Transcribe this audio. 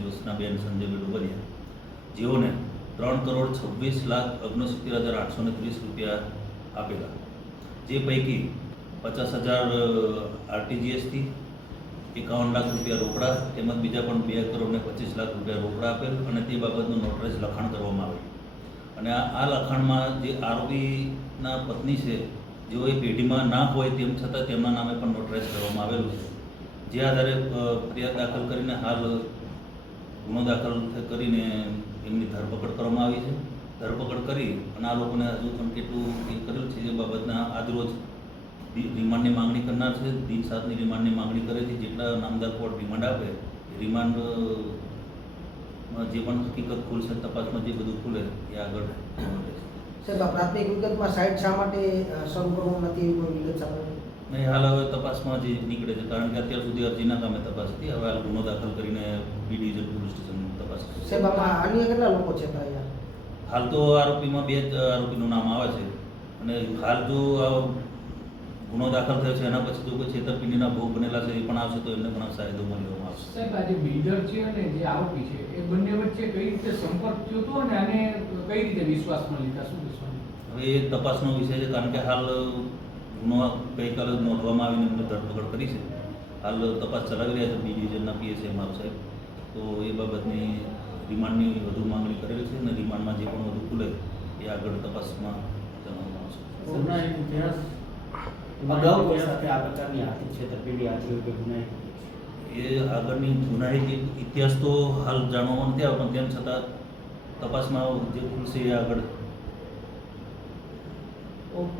જ્યોત્સનાબેન સંજયભાઈ ડોબરિયા, જેઓને 3,26,69,830 રૂપિયા આપેલા, જે પૈકી 50,000 RTGSથી, 51 લાખ રૂપિયા રોકડા તેમજ બીજા પણ 2,25,00,000 રૂપિયા રોકડા આપેલ અને તે બાબતનું નોટરાઇઝ લખાણ કરવામાં આવેલ. અને આ લખાણમાં જે આરોપીના પત્ની છે, જેઓ એ પેઢીમાં ના હોય તેમ છતાં તેમના નામે પણ નોટરાઇઝ કરવામાં આવેલું છે. જે આધારે ફરિયાદ દાખલ કરીને હાલ ગુનો દાખલ કરીને એમની ધરપકડ કરવામાં આવી છે. ધરપકડ કરી અને આ લોકોને હજુ પણ કેટલું એ કરેલ છે જે બાબતના આજરોજ રિમાન્ડની માંગણી કરનાર છે. દિન 7ની રિમાન્ડની માંગણી કરે છે. જેટલા નામદાર કોર્ટ રિમાન્ડ આપે એ રિમાન્ડ જે પણ હકીકત ખુલશે, તપાસમાં જે બધું ખુલે એ આગળ સાહેબ, પ્રાથમિક વિગતમાં સાઇટ શા માટે શરૂ કરવામાં નથી એવી કોઈ વિગત સામે? નહીં, હાલ હવે તપાસમાં જે નીકળે છે, કારણ કે અત્યાર સુધી અરજીના કામે તપાસ હતી. હવે હાલ ગુનો દાખલ કરીને બી ડિવિઝન પોલીસ સ્ટેશન તપાસ કરશે. સાહેબ, આમાં અન્ય કેટલા લોકો છે અહીંયા? હાલ તો આરોપીમાં 2 જ આરોપીનું નામ આવે છે અને હાલ જો ગુનો દાખલ થયો છે એના પછી જો કોઈ છેતરપિંડીના ભોગ બનેલા છે એ પણ આવશે તો એમને પણ સાયદોમાં લેવામાં આવશે. સાહેબ, આ જે બિલ્ડર છે અને જે આરોપી છે એ બંને વચ્ચે કઈ રીતે સંપર્ક થયો હતો અને આને કઈ રીતે વિશ્વાસમાં લીધા, શું વિશ્વાસ? હવે એ તપાસનો વિષય છે, કારણ કે હાલ ગુનો ગઈકાલે નોંધવામાં આવીને એમને ધરપકડ કરી છે. હાલ તપાસ ચલાવી રહ્યા છે બી ડિવિઝનના PSI મારો સાહેબ. તો એ બાબતની રિમાન્ડની વધુ માંગણી કરેલી છે અને રિમાન્ડમાં જે પણ વધુ ખુલે એ આગળ તપાસમાં જણાવવામાં આવશે. અગાઉ કોઈ સાથે આ પ્રકારની આર્થિક છેતરપિંડી આથી હોય કે ગુનાહિત? એ આગળની ગુનાહિત ઇતિહાસ તો હાલ જાણવામાં નથી આવ્યો, પણ તેમ છતાં તપાસમાં જે ખુલશે એ આગળ. ઓકે.